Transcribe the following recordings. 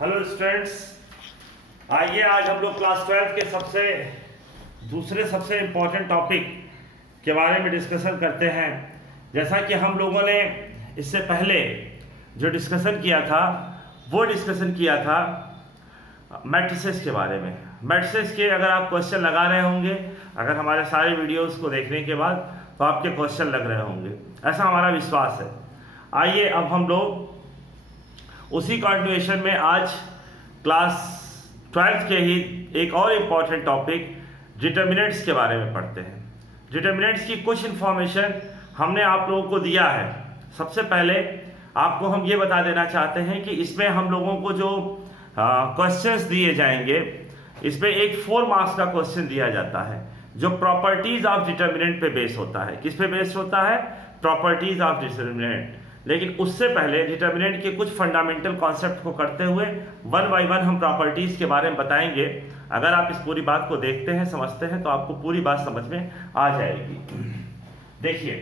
Hello students, आइए आज हम लोग क्लास 12 के दूसरे सबसे इम्पोर्टेंट टॉपिक के बारे में डिस्कशन करते हैं। जैसा कि हम लोगों ने इससे पहले जो डिस्कशन किया था वो डिस्कशन किया था मैट्रिसेस के बारे में। मैट्रिसेस के अगर आप क्वेश्चन लगा रहे होंगे, अगर हमारे सारे वीडियोस को देखने के बाद, तो आपके क्वेश्चन लग रहे होंगे, ऐसा हमारा विश्वास है। आइए अब हम लोग उसी कंटिन्यूएशन में आज क्लास 12 के ही एक और इम्पॉर्टेंट टॉपिक डिटर्मिनेंट्स के बारे में पढ़ते हैं। डिटर्मिनेंट्स की कुछ इन्फॉर्मेशन हमने आप लोगों को दिया है। सबसे पहले आपको हम ये बता देना चाहते हैं कि इसमें हम लोगों को जो क्वेश्चंस दिए जाएंगे, इसमें एक 4 मार्क्स का क्वेश्चन दिया जाता है जो प्रॉपर्टीज ऑफ डिटर्मिनेंट पे बेस होता है। किस पे बेस्ड होता है? Properties of determinant. लेकिन उससे पहले डिटर्मिनेंट के कुछ फंडामेंटल कॉन्सेप्ट को करते हुए 1 बाय 1 हम प्रॉपर्टीज के बारे में बताएंगे। अगर आप इस पूरी बात को देखते हैं, समझते हैं, तो आपको पूरी बात समझ में आ जाएगी। देखिए,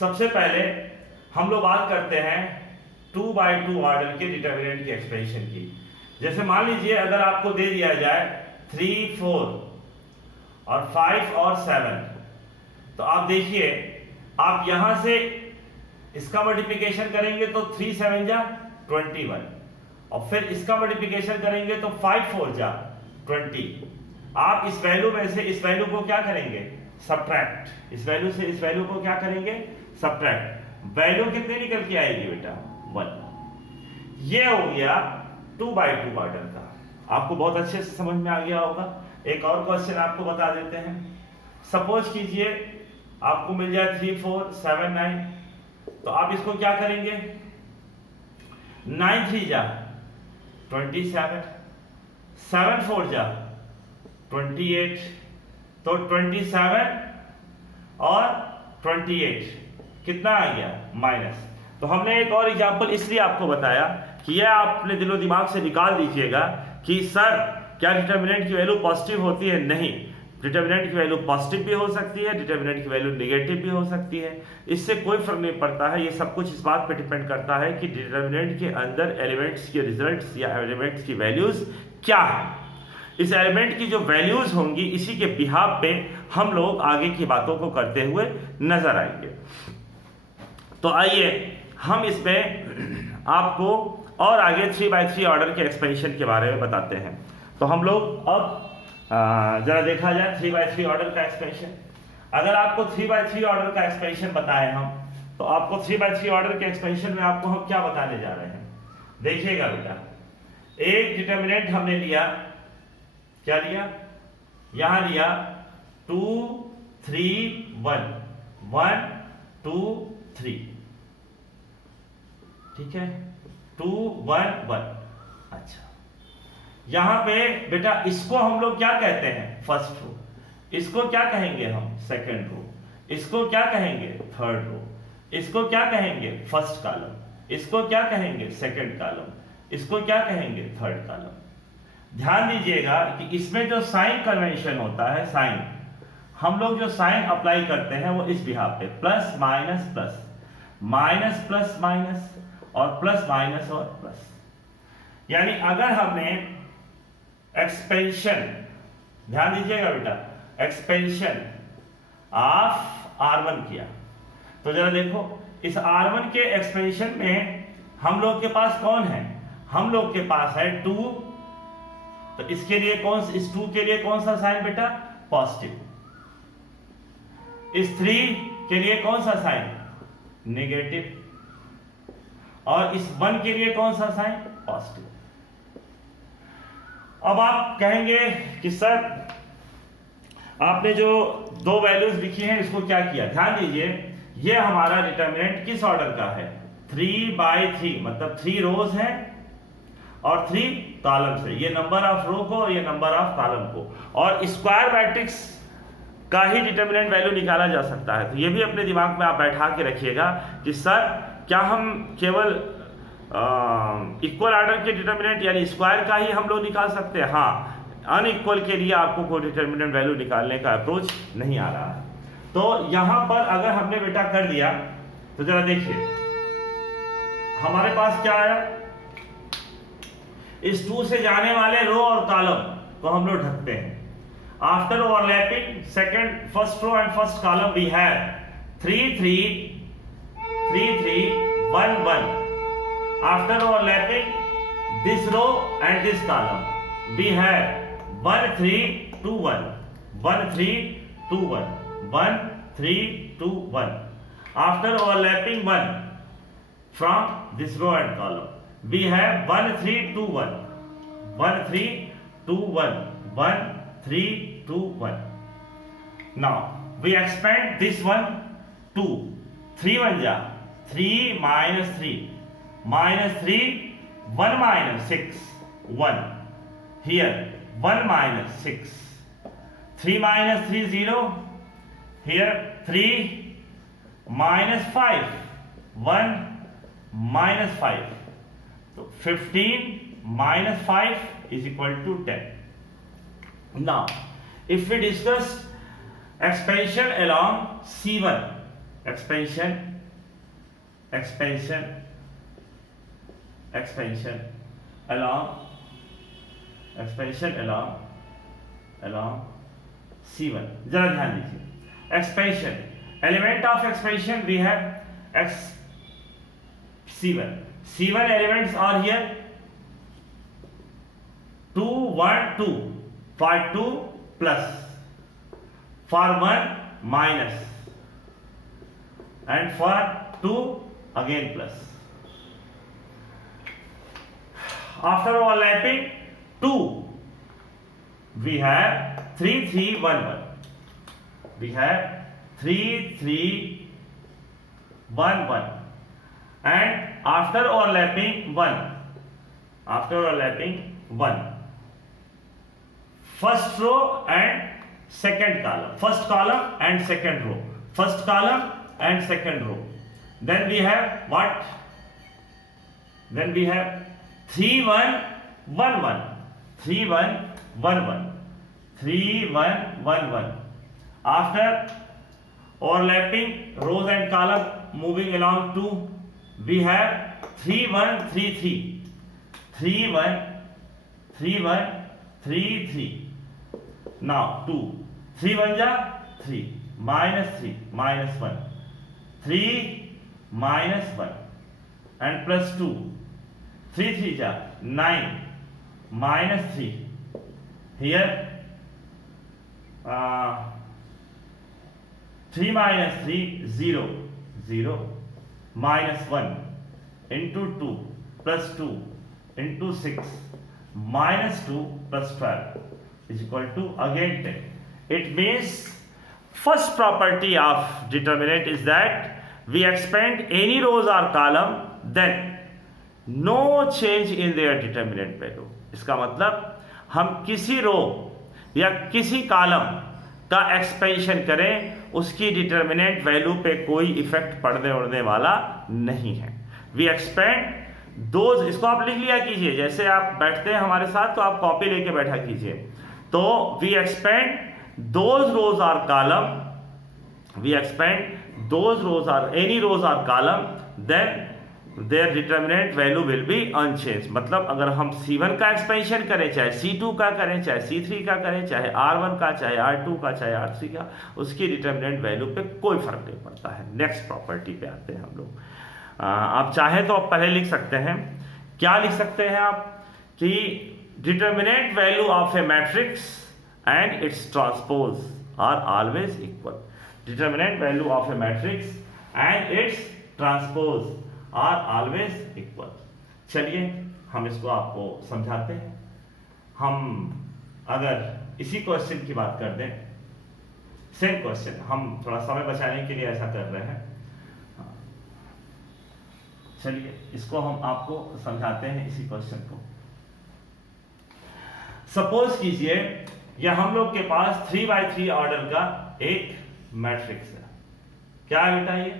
सबसे पहले हम लोग बात करते हैं 2 बाय 2 ऑर्डर के डिटर्मिनेंट की एक्सप्रेशन की। जैसे मान लीजिए अगर आपको दे दिया जाए 3, 4 और 5 और 7, तो आप देखिए, आप यहां से इसका मल्टीप्लिकेशन करेंगे तो 3 7 जा 21, और फिर इसका मल्टीप्लिकेशन करेंगे तो 5 4 जा 20। आप इस वैल्यू में से इस वैल्यू को क्या करेंगे? सब्ट्रैक्ट। इस वैल्यू से इस वैल्यू को क्या करेंगे? सब्ट्रैक्ट। वैल्यू कितनी निकल के आएगी बेटा? 1। ये हो गया 2 बाय 2 ऑर्डर का। आपको बहुत अच्छे से समझ में आ गया होगा। एक और क्वेश्चन आपको बता देते हैं। सपोज कीजिए आपको मिल जाए 3 4 7 9, तो आप इसको क्या करेंगे? 9 3 जा 27, 7 4 जा 28, तो 27 और 28 कितना आ गया? माइनस। तो हमने एक और एग्जांपल इसलिए आपको बताया कि यह आप अपने दिलो दिमाग से निकाल दीजिएगा कि सर क्या डिटर्मिनेंट की वैल्यू पॉजिटिव होती है? नहीं, डिटर्मिनेंट की वैल्यू पॉजिटिव भी हो सकती है, डिटर्मिनेंट की वैल्यू नेगेटिव भी हो सकती है। इससे कोई फर्क नहीं पड़ता है। ये सब कुछ इस बात पे डिपेंड करता है कि डिटर्मिनेंट के अंदर एलिमेंट्स के रिजल्ट्स या एलिमेंट्स की वैल्यूज क्या है। इस एलिमेंट की जो वैल्यूज होंगी, इसी के बिहाफ पे हम लोग आगे की बातों को करते हुए नजर आएंगे। तो आइए हम इसमें आपको और आगे 3 बाय 3 ऑर्डर के एक्सपेंशन के बारे में बताते हैं। तो हम लोग अब जरा देखा जाए 3 बाय 3 ऑर्डर का एक्सपेंशन। अगर आपको 3 बाय 3 ऑर्डर का एक्सपेंशन बताए हम, तो आपको 3 बाय 3 ऑर्डर के एक्सपेंशन में आपको हम क्या बताने जा रहे हैं? देखिएगा बेटा, एक डिटर्मिनेंट हमने लिया, क्या लिया? यहां लिया 2 3 1 1 2 3, ठीक है, 2 1 1। अच्छा, यहां पे बेटा इसको हम लोग क्या कहते हैं? First row. इसको क्या कहेंगे हम? Second row. इसको क्या कहेंगे? Third row. इसको क्या कहेंगे? First column. इसको क्या कहेंगे? Second column. इसको क्या कहेंगे? Third column. ध्यान दीजिएगा कि इसमें जो साइन कन्वेंशन होता है, साइन, हम लोग जो साइन अप्लाई करते हैं वो इस बिहाफ पे, plus minus plus, minus plus minus, और प्लस माइनस और प्लस। यानी अगर हमने एक्सपेंशन, ध्यान दीजिएगा बेटा, एक्सपेंशन ऑफ R1 किया, तो जरा देखो इस R1 के एक्सपेंशन में हम लोग के पास कौन है? हम लोग के पास है 2। तो इसके लिए इस 2 के लिए कौन सा साइन बेटा? पॉजिटिव। इस 3 के लिए कौन सा साइन? नेगेटिव। और इस 1 के लिए कौन सा साइन? पॉजिटिव। अब आप कहेंगे कि सर आपने जो 2 वैल्यूज लिखी हैं इसको क्या किया? ध्यान दीजिए, ये हमारा डिटर्मिनेंट किस ऑर्डर का है? 3 बाय 3, मतलब 3 रोज है और 3 कॉलम्स है। ये नंबर ऑफ रो को और ये नंबर ऑफ कॉलम को, और स्क्वायर मैट्रिक्स का ही डिटर्मिनेंट वैल्यू निकाला जा सकता है। तो ये भी अपने दिमाग में आप बैठा के रखिएगा कि सर क्या हम केवल इक्वल ऑर्डर के डिटर्मिनेंट यानी स्क्वायर का ही हम लोग निकाल सकते हैं? हाँ, अनइक्वल के लिए आपको कोई डिटर्मिनेंट वैल्यू निकालने का अप्रोच नहीं आ रहा है। तो यहां पर अगर हमने बेटा कर दिया, तो जरा देखिए हमारे पास क्या आया? इस 2 से जाने वाले रो और कॉलम को हम लोग ढकते हैं। After overlapping second first row and first column we have 3 3 3 3 1 1। After overlapping this row and this column we have 1 3 2 1 1 3 2 1 1 3 2 1। after overlapping 1 from this row and column we have 1 3 2 1 1 3 2 1 1 3 2 1। now we expand this one 2 3 1 ja 3 minus 3 minus 3 1 minus 6 1 here 1 minus 6 3 minus 3 0 here 3 minus 5 1 minus 5 so 15 minus 5 is equal to 10। now if we discuss expansion along C1 expansion along C1 जरा ध्यान दीजिए। Expansion element of expansion we have C1 elements are here 2 1 2 for 2 plus for 1 minus and for 2 again plus। after overlapping 2 we have 3 3 1 1 we have 3 3 1 1 and after overlapping 1 first row and second column first column and second row first column and second row then we have what then we have 3 1 1 1 3 1 1 1 3 1 1 1 after overlapping rows and column moving along 2 we have 3 1 3 3 3 1 3 1 3 3 now 2 3 1 ja 3 minus 1 3 minus 1 and plus 2 3 3 ja 9 minus 3 here 3 minus 3 0 0 minus 1 into 2 plus 2 into 6 minus 2 plus 12 is equal to again 10। it means first property of determinant is that we expand any rows or column then no change in their determinant value। इसका मतलब हम किसी रो या किसी column का expansion करें उसकी determinant value पे कोई इफेक्ट पड़ने उड़ने वाला नहीं है। वी एक्सपेंड दोज, इसको आप लिख लिया कीजिए, जैसे आप बैठते हैं हमारे साथ तो आप कॉपी लेके बैठा कीजिए। तो we expand those rows or column, we expand those rows or any rows or column then their determinant value will be unchange. मतलब अगर हम C1 का एक्सपेंशन करें, चाहे C2 का करें, चाहे C3 का करें, चाहे R1 का, चाहे R2 का, चाहे R3 का, उसकी डिटर्मिनेंट वैल्यू पे कोई फर्क नहीं पड़ता है। नेक्स्ट प्रॉपर्टी पे आते हैं हम लोग। आप चाहे तो आप पहले लिख सकते हैं, क्या लिख सकते हैं आप कि determinant value of a matrix and its transpose are always equal. Determinant value of a matrix and its transpose are always equal. चलिए हम इसको आपको समझाते हैं। हम अगर इसी क्वेश्चन की बात कर दें, सेम क्वेश्चन, हम थोड़ा समय बचाने के लिए ऐसा कर रहे हैं। चलिए इसको हम आपको समझाते हैं इसी क्वेश्चन को। सपोज कीजिए यह हम लोग के पास 3x3 ऑर्डर का एक मैट्रिक्स है। क्या है बेटा? ये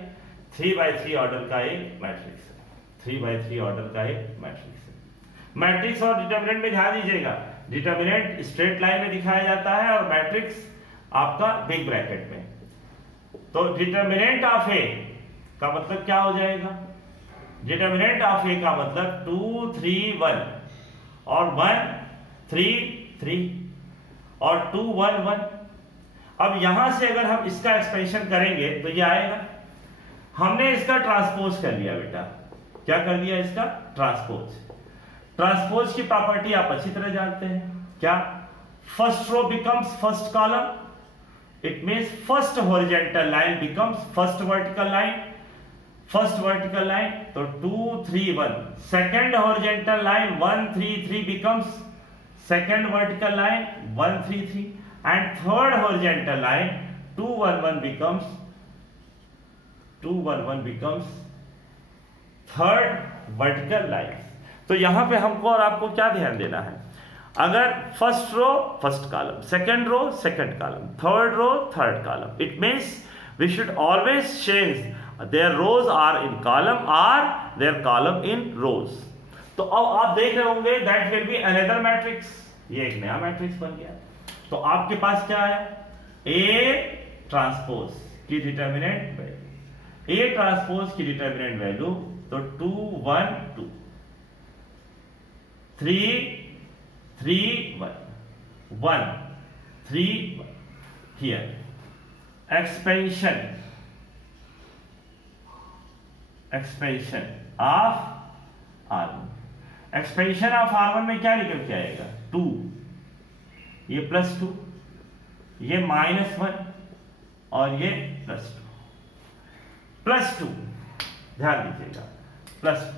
3x3 ऑर्डर का एक मैट्रिक्स है। 3x3 ऑर्डर का एक मैट्रिक्स है। मैट्रिक्स और डिटर्मिनेंट में ध्यान दीजिएगा, डिटर्मिनेंट स्ट्रेट लाइन में दिखाया जाता है और मैट्रिक्स आपका बिग ब्रैकेट में। तो डिटर्मिनेंट ऑफ ए का मतलब क्या हो जाएगा? डिटर्मिनेंट ऑफ ए का मतलब 2 3 1 और 1 3 3 और 2 1 1। अब यहां से अगर हम इसका एक्सपेंशन करेंगे तो ये आएगा। हमने इसका ट्रांसपोज कर लिया बेटा, क्या कर लिया इसका ट्रांसपोज। ट्रांसपोज की प्रॉपर्टी आप अच्छी तरह जानते हैं, क्या? First row becomes first column, it means first horizontal line becomes first vertical line, first vertical line तो 2 3 1, second horizontal line 1 3 3 becomes second vertical line 1 3 3, and third horizontal line 2 1 1 becomes 2 1 1 becomes third vertical line। तो यहां पे हमको और आपको क्या ध्यान देना है, अगर first row first column, second row second column, third row third column, it means we should always change their rows or in column और देयर कॉलम इन रोज। तो अब आप देख रहे होंगे that will be another matrix, ये एक नया मैट्रिक्स बन गया। तो आपके पास क्या है, ए ट्रांसपोज की डिटर्मिनेंट वैल्यू, ए ट्रांसपोज की डिटर्मिनेंट वैल्यू तो 2 1 2 3 3 1 1 3 1। Here expansion of R1, expansion of R1 में क्या निकल के आएगा 2, ये +2, ये -1 और ये +2, ध्यान दीजिएगा +2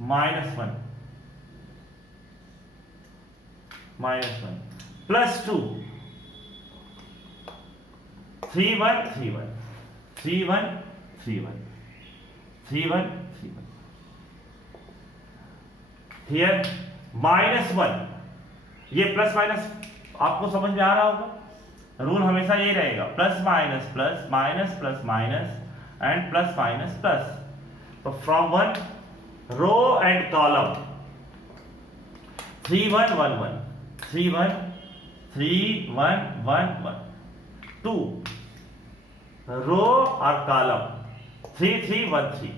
-1 +2 3 1 3 1 3 1 3 1 3 1 3 1। हियर -1, ये प्लस माइनस आपको समझ में आ रहा होगा, रूल हमेशा ये रहेगा plus minus plus minus plus minus and plus minus plus. तो from one row and column 3 1 1 1 3 1 3 1 1 1 2 रो और column 3 3 1 3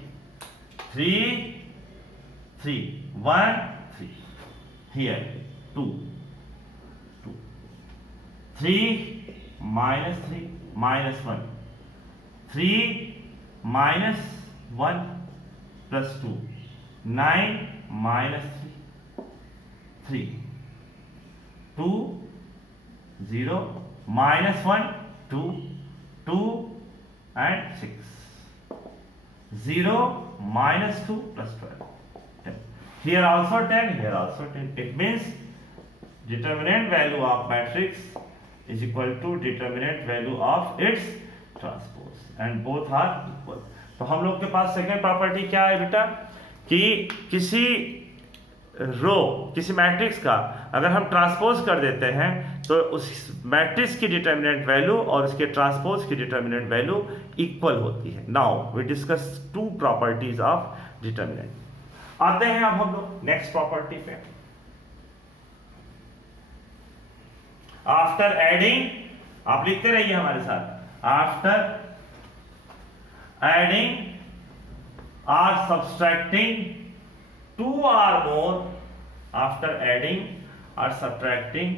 3 3 1 3, here 2 2 3 -3 -1 3 -1 +2 9 -3 3 2 0 -1 2 2 and 6 0 -2 +12 10। Here also 10, here also 10. It means determinant value of matrix is equal to determinant value of its transpose and both are equal। तो हम लोग के पास second property क्या है बेटा, कि किसी रो किसी मैट्रिक्स का अगर हम ट्रांसपोज कर देते हैं तो उस मैट्रिक्स की डिटर्मिनेंट वैल्यू और उसके ट्रांसपोज की डिटर्मिनेंट वैल्यू इक्वल होती है। Now we discuss two properties of determinant. आते हैं अब हम लोग नेक्स्ट प्रॉपर्टी पे। आफ्टर एडिंग, आप लिखते रहिए हमारे साथ, after adding or subtracting two or more, after adding or subtracting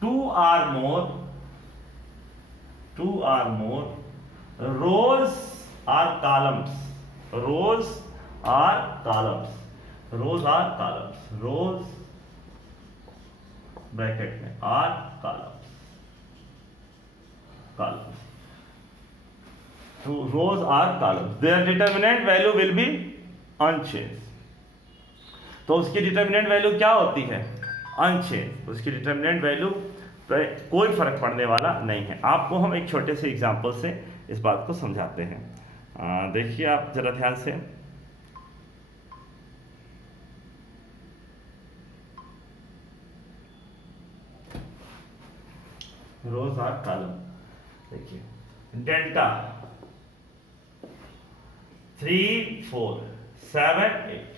two or more rows or columns, rows or columns, rows or columns, rows bracket में or columns, columns, to rows or columns, their determinant value will be unchanged। तो उसकी determinant value क्या होती है, unchange. उसकी determinant value कोई फर्क पड़ने वाला नहीं है। आपको हम एक छोटे से एग्जांपल से इस बात को समझाते हैं। देखिए आप जरा ध्यान से, रोज और कॉलम देखिए, डेल्टा 3 4 7 8।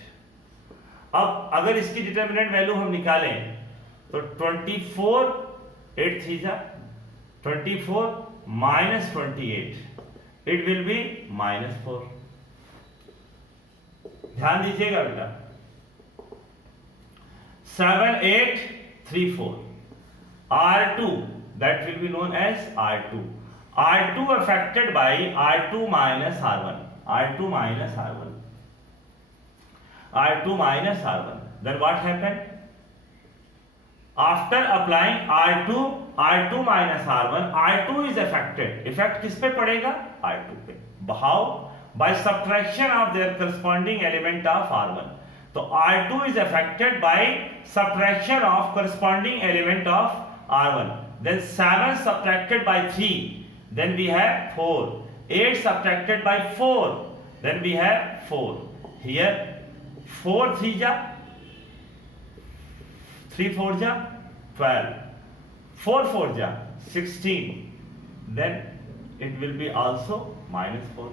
अब अगर इसकी डिटर्मिनेंट वैल्यू हम निकालें तो 24 8 3 जा 24 minus 28, it will be -4। ध्यान दीजिएगा बेटा, 7 8 3 4, R2 that will be known as R2. R2 affected by R2 minus R1. R2 minus R1. R2 minus R1. Then what happened? After applying R2 minus R1, R2 is affected. Effect किस पे पड़ेगा? R2 पे. How? By subtraction of their corresponding element of R1. तो R2 is affected by subtraction of corresponding element of R1. Then 7 subtracted by 3. Then we have 4. 8 subtracted by 4. Then we have 4. Here 4 3 ja, 3 4 ja 12, 4 4 ja 16. Then it will be also minus 4.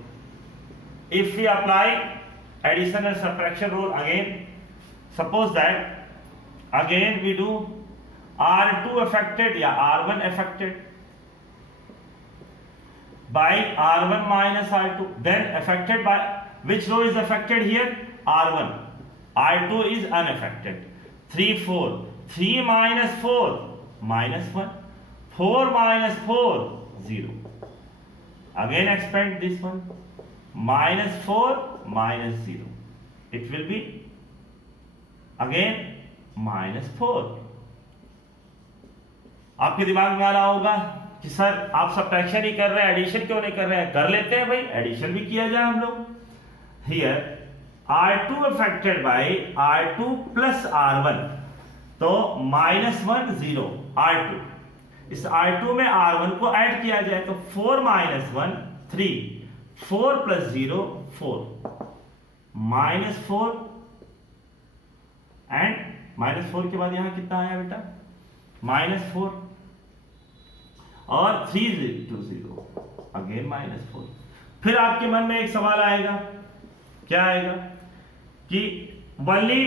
If we apply addition and subtraction rule again, suppose that again we do R2 affected या R1 affected by R1 minus R2, then affected by which row is affected here? R1. R2 is unaffected. 3 4, 3 minus 4 minus 1, 4 minus 4 0. Again expand this one, minus 4 minus 0. It will be again minus 4. आपके दिमाग में आ रहा होगा कि sir आप subtraction ही कर रहे हैं, एडिशन क्यों नहीं कर रहे हैं? कर लेते हैं भाई, एडिशन भी किया जाए हम लोग. Here R2 affected by R2 plus R1, तो -1 0 R2. इस R2 में R1 को ऐड किया जाए तो 4 minus 1 3, 4 plus 0 4, -4 एंड -4 के बाद यहां कितना आया बेटा? -4 और 3 to 0 अगेन -4. फिर आपके मन में एक सवाल आएगा, क्या आएगा कि only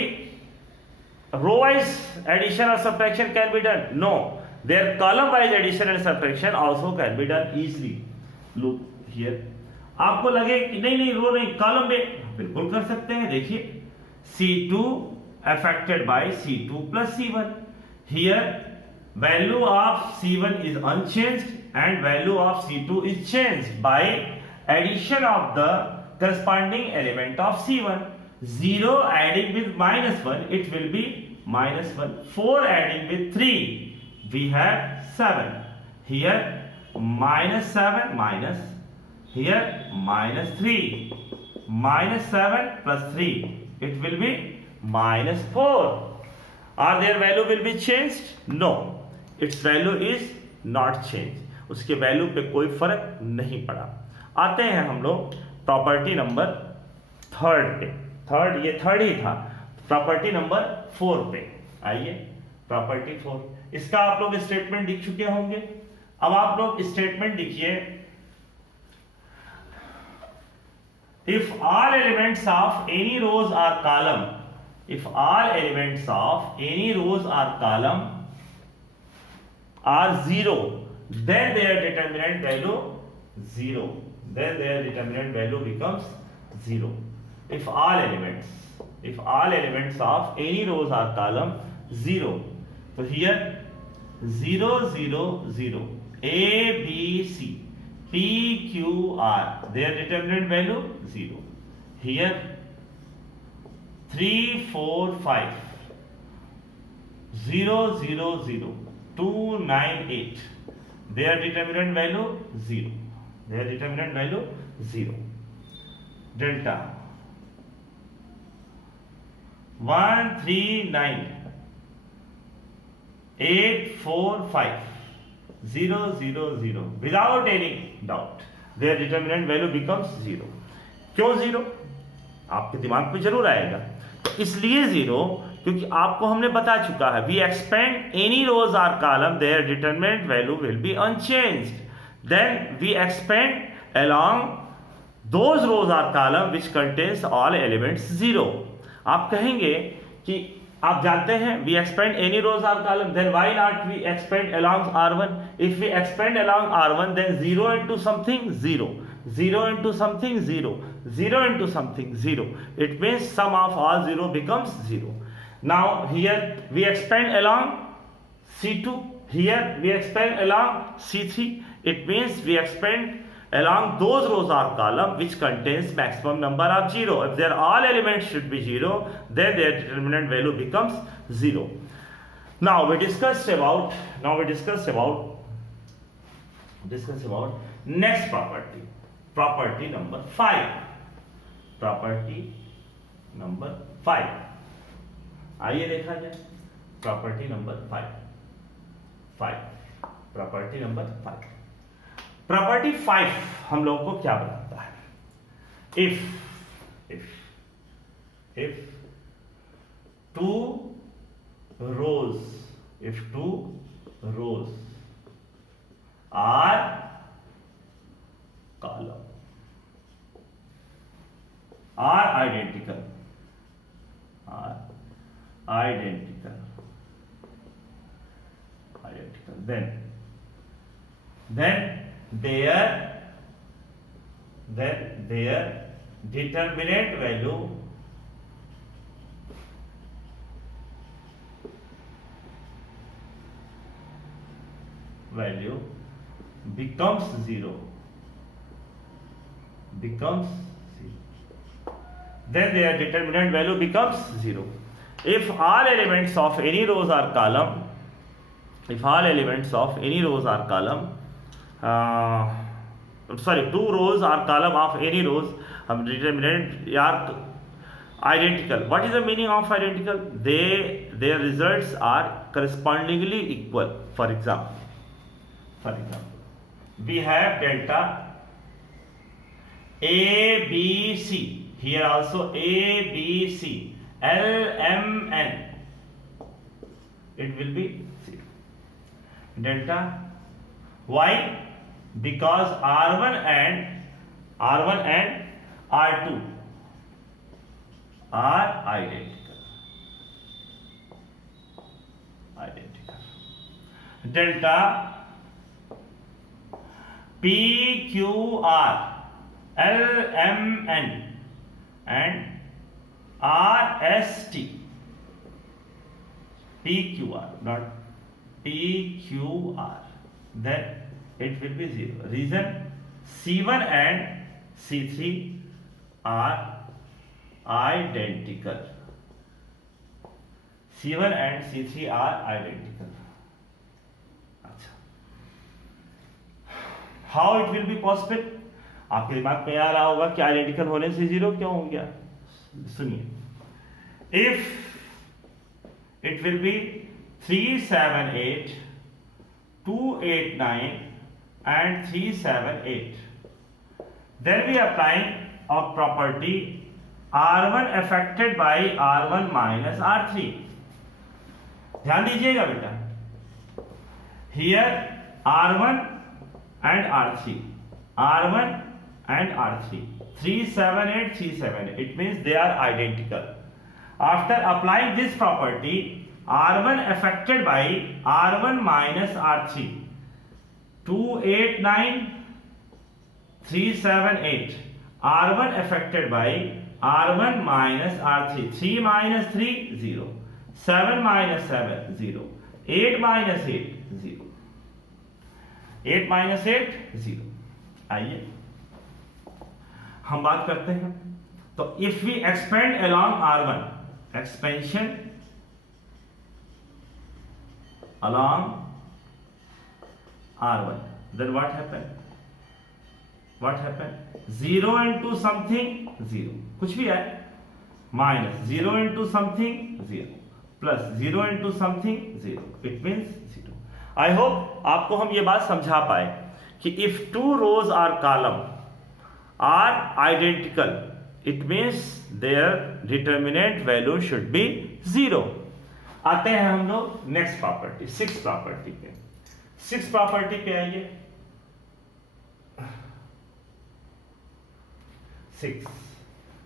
row wise addition or subtraction can be done? No, their column wise addition and subtraction also can be done easily. Look here, आपको लगे कि नहीं रो नहीं कॉलम में, बिल्कुल कर सकते हैं. देखिए C2 affected by C2 plus C1. Here value of C1 is unchanged and value of C2 is changed by addition of the corresponding element of C1. 0 adding with -1, it will be -1. 4 adding with 3, we have 7. Here -7 minus, here -3, -7 plus 3, it will be -4. Are their value will be changed? No, its value is not changed. उसके value पे कोई फर्क नहीं पड़ा. आते हैं हम लोग प्रॉपर्टी नंबर 3 पे. ये थर्ड ही था. प्रॉपर्टी नंबर 4 पे आइए. प्रॉपर्टी 4, इसका आप लोग स्टेटमेंट लिख चुके होंगे. अब आप लोग स्टेटमेंट लिखिए. If all elements of any rows or column, if all elements of any rows or column are 0, then their determinant value 0. Then their determinant value becomes 0. If all elements of any rows or column 0, so here 0 0 0 A B C P Q R, their determinant value 0. Here 3 4 5 0 0 0 2 9 8, their determinant value 0. Their determinant value 0. Delta 1 3 9 8 4 5 0 0 0, without any doubt their determinant value becomes 0. क्यों 0? आपके दिमाग पे जरूर आएगा. इसलिए 0 क्योंकि आपको हमने बता चुका है, we expand any rows or column, their determinant value will be unchanged. Then we expand along those rows or column which contains all elements 0. आप कहेंगे कि आप जानते हैं we expand any rows or column, then why not we expand along R1? If we expand along R1 then 0 into something 0, 0 into something 0, 0 into something 0. It means sum of all 0 becomes 0. Now here we expand along C2, here we expand along C3. It means we expand along those rows or column which contains maximum number of 0. If their all elements should be 0, then their determinant value becomes 0. Now we discussed about next property, property number 5. Property number 5. आइए देखा जाए property number 5. Property number 5. Property 5 हम लोग को क्या बताता है? if two rows are column are identical, then their determinant value becomes 0. Then their determinant value becomes 0. If all elements of any rows or column, two rows or column of any rows, determinant are identical. What is the meaning of identical? Their results are correspondingly equal. For example, we have delta A, B, C. Here also A, B, C, L, M, N. It will be 0. Delta Y, because R1 and R2 are identical. Delta P, Q, R, L, M, N and R, S, T. P, Q, R, not P, Q, R. Then it will be 0. Reason, C1 and C3 are identical. C1 and C3 are identical. How it will be possible? आपके दिमाग में आ रहा होगा कि identical होने से 0 क्यों हो गया? सुनिए, if it will be 378, 289 and 378, then we applying a property R1 affected by R1 minus R3. ध्यान दीजिएगा बेटा, here R1 and R3, 378, 378. It means they are identical. After applying this property, R1 affected by R1 minus R3, 289, 378. R1 affected by R1 minus R3, 3 minus 3, 0. 7 minus 7, 0. 8 minus 8, 0. 8 minus 8, 0. आइए हम बात करते हैं. तो if we expand along R1, expansion along R1, then what happened? 0 into something 0, कुछ भी है, minus 0 into something 0 plus 0 into something 0. It means 0. I hope आपको हम ये बात समझा पाए कि if two rows or column are identical, it means their determinant value should be 0. आते हैं हम लोग नेक्स्ट प्रॉपर्टी, 6 प्रॉपर्टी पे. 6 प्रॉपर्टी पे आइए. 6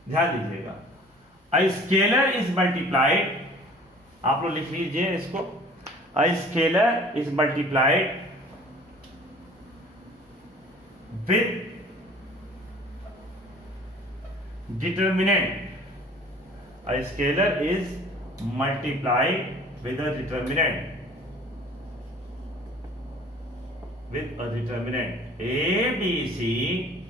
ध्यान दीजिएगा. A scalar is multiplied, आप लोग लिख लीजिए इसको. A scalar is multiplied with determinant. A scalar is multiplied with a determinant. With a determinant A, B, C,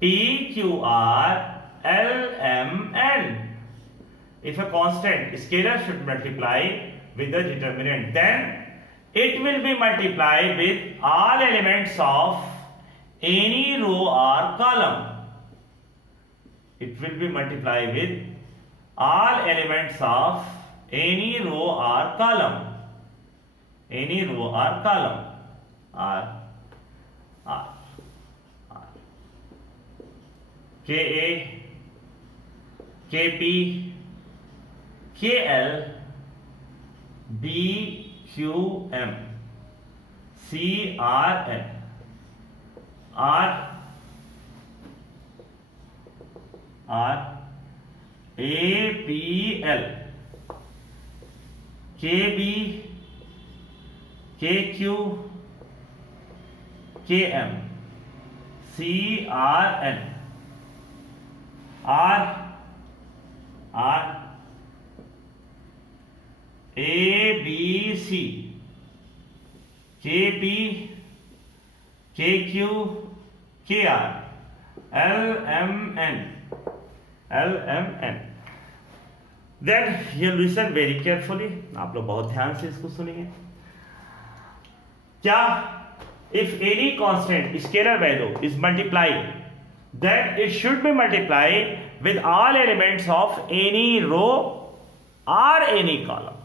P, Q, R, L, M, N. If a constant scalar should multiply with the determinant, then it will be multiplied with all elements of any row or column. It will be multiplied with all elements of any row or column. Any row or column. R. KA, KP, KL, BQM, CRN, APL, KB, KQ, KM, CRN, ABC, KP, KQ, KR, LMN. Then you listen very carefully. आप लोग बहुत ध्यान से इसको सुनिए. क्या if any constant scalar value is multiplied, then it should be multiplied with all elements of any row or any column.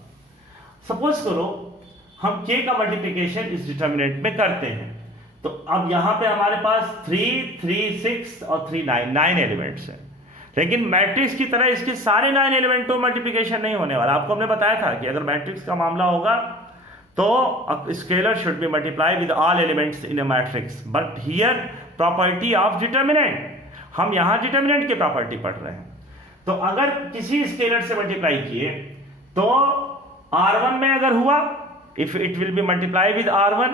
Suppose करो हम k का मल्टीप्लिकेशन इस डिटर्मिनेंट में करते हैं, तो अब यहां पे हमारे पास 3, 3, 6 और 3, 9 एलिमेंट्स हैं. लेकिन मैट्रिक्स की तरह इसके सारे 9 एलिमेंटों मल्टीप्लिकेशन नहीं होने वाला. आपको हमने बताया था कि अगर मैट्रिक्स का मामला होगा तो scalar should be multiply with all elements in a matrix. But here property of determinant, हम यहां डिटर्मिनेंट की प्रॉपर्टी पढ़ रहे हैं. तो अगर किसी स्केलर से मल्टीप्लाई किए तो R1 में अगर हुआ, if it will be multiplied with R1,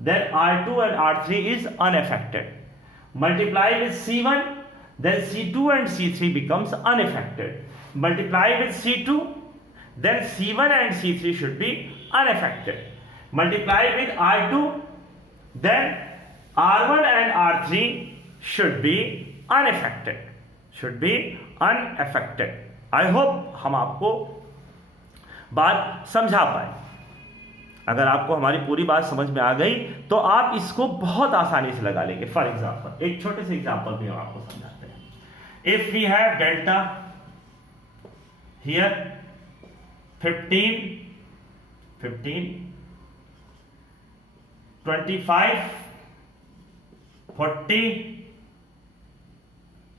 then R2 and R3 is unaffected. Multiply with C1, then C2 and C3 becomes unaffected. Multiply with C2, then C1 and C3 should be unaffected. Multiply with R2, then R1 and R3 should be unaffected. Should be unaffected. I hope हम आपको बात समझा पाए. अगर आपको हमारी पूरी बात समझ में आ गई तो आप इसको बहुत आसानी से लगा लेंगे. फॉर एग्जाम्पल एक छोटे से एग्जाम्पल भी हम आपको समझाते हैं. If we have delta here 15, 25, 40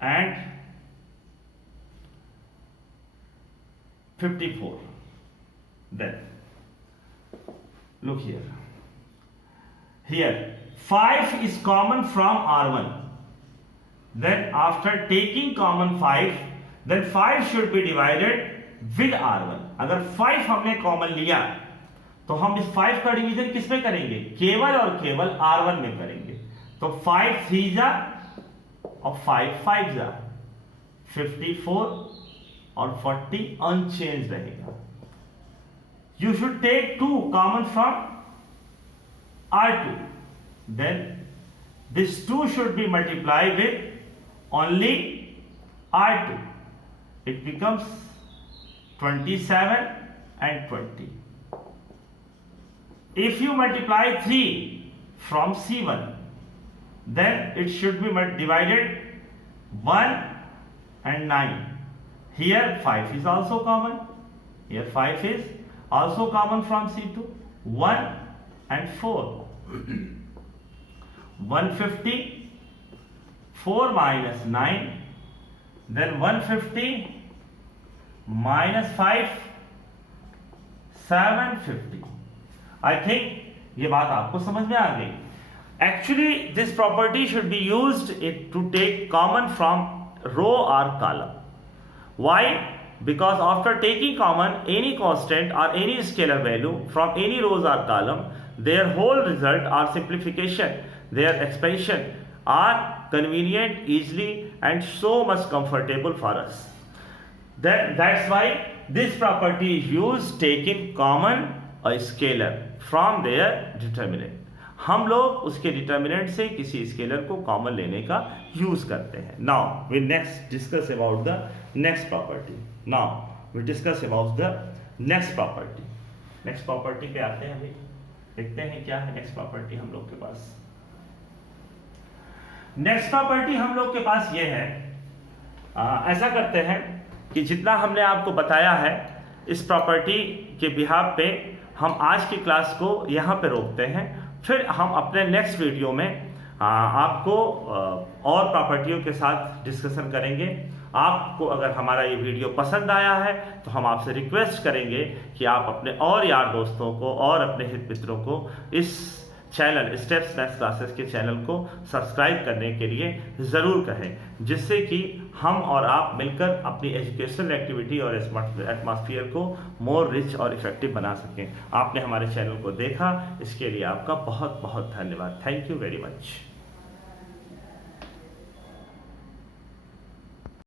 and 54. Then look here. Here 5 is common from R1. Then after taking common 5, then 5 should be divided with R1. अगर 5 हमने कॉमन लिया तो हम इस 5 का डिवीजन किस में करेंगे? केवल और केवल R1 में करेंगे. तो 5 3 जा और 5 5 जा, 54 और 40 अनचेंज रहेगा. You should take 2 common from R2. Then this 2 should be multiplied with only R2. It becomes 27 and 20. If you multiply 3 from C1, then it should be divided 1 and 9. Here 5 is also common. Here 5 is also common from C2. 1 and 4. 150, 4 minus 9, then 150 minus 5, 750. I think ये बात आपको समझ में आ गई. Actually this property should be used to take common from row or column. Why? Because after taking common any constant or any scalar value from any rows or column, their whole result or simplification, their expansion are convenient, easily and so much comfortable for us. That's why this property is used taking common a scalar from their determinant. हम लोग उसके determinant से किसी scalar को common लेने का use करते हैं. Now we next discuss about the next property. Now we discuss about the next property. Next property पे आते हैं. अभी देखते हैं क्या है नेक्स्ट प्रॉपर्टी हम लोग के पास. नेक्स्ट प्रॉपर्टी हम लोग के पास ये है. ऐसा करते हैं कि जितना हमने आपको बताया है इस प्रॉपर्टी के बिहाफ पे हम आज की क्लास को यहाँ पे रोकते हैं. फिर हम अपने नेक्स्ट वीडियो में आपको और प्रॉपर्टियों के साथ डिस्कशन करेंगे. आपको अगर हमारा ये वीडियो पसंद आया है तो हम आपसे रिक्वेस्ट करेंगे कि आप अपने और यार दोस्तों को और अपने हित मित्रों को इस चैनल स्टेप्स मैथ्स क्लासेस के चैनल को सब्सक्राइब करने के लिए ज़रूर कहें, जिससे कि हम और आप मिलकर अपनी एजुकेशनल एक्टिविटी और एटमॉस्फेयर को मोर रिच और इफेक्टिव बना सकें. आपने हमारे चैनल को देखा, इसके लिए आपका बहुत बहुत धन्यवाद. Thank you very much.